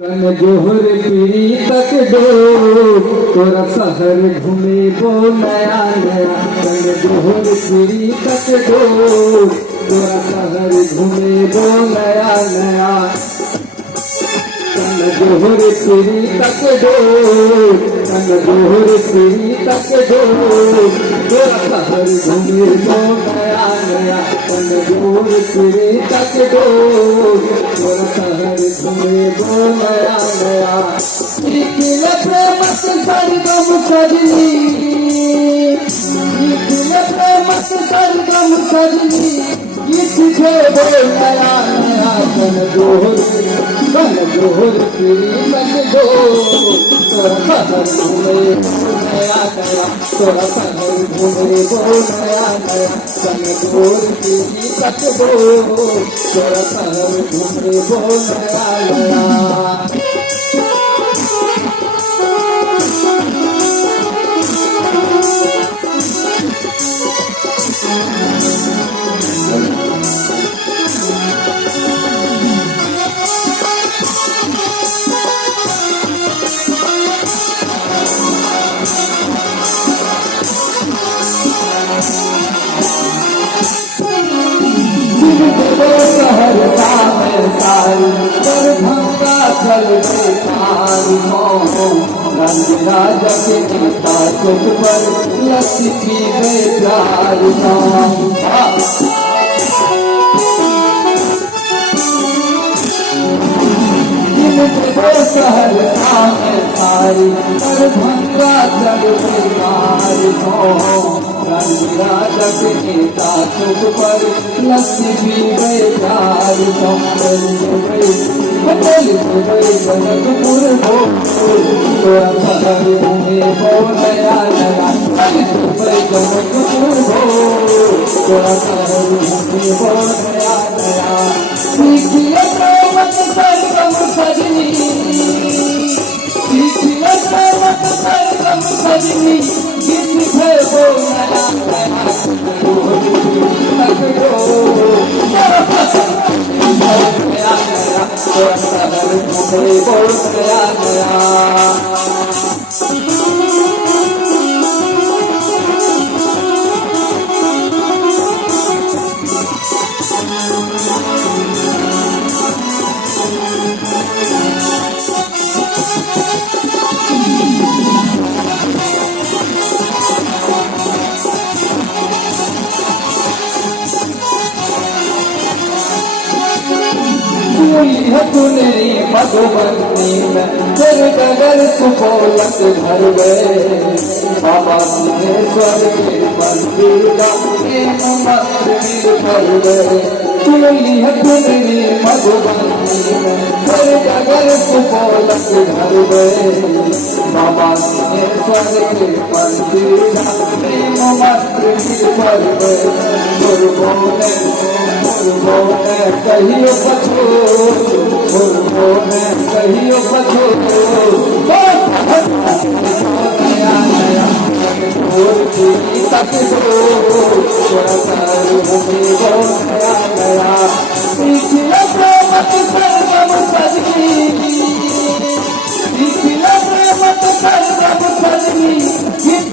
कन जोहर पीरी तक डोर तोरा शहर घूमे बो नया नया। कन जोहर पीरी तक डोर तोरा शहर घूमे बो नया नया। कन जोहर पीरी तक डोर कन जोहर पीरी तक डोर तोरा शहर घूमे बो नया नया। कन जोहर पीरी तक डोर तोरा शहर घूमे बो नया नया। निखिल प्रेम सरगम सजनी निखिल प्रेम सरगम सजनी गीत बो नया नया। कन जोहर पीरी तक डोर तोरा शहर घूमे नया नया। तोरा शहर घूमे बो नया नया। कन जोहर पीरी तक डोर तोरा शहर घूमे बो नया नया। शहर सामने सारी दरभंगा चल बेकारी हो। राजा के नेता चौक पर लस्सी पी गए प्यार हो। शहर सामने सारी दरभंगा चल बेकारी हो। राजा के नेता चौक पर लस्सी पी गए प्यार हो। जनकपुर हो तोरा शहर घूमे बो नया नया। जनकपुर हो तोरा शहर घूमे बो नया नया। निखिल प्रेम सरगम सजनी निखिल प्रेम सरगम सजनी गीत बो नया नया। तोरा शहर घूमे बो नया नया। सुनरी मधुबनी में तेरे डगर सुपोलक भर गए। बाबा सिंहेश्वर के मंदिर का प्रेम मंत्र भर गए। सुनरी मधुबनी में तेरे डगर सुपोलक भर गए। बाबा सिंहेश्वर के मंदिर का प्रेम मंत्र भर गए। कहियो पछो कहियो पछो नया नया। तक तोरा शहर घूमे बो नया नया। निखिल प्रेम सरगम सजनी निखिल प्रेम सरगम सजनी गीत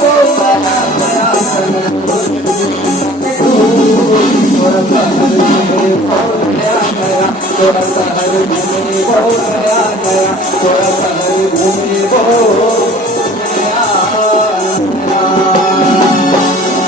बो नया नया। तोरा शहर घूमे बो नया नया। तोरा शहर घूमे बो नया नया। तोरा शहर घूमे बो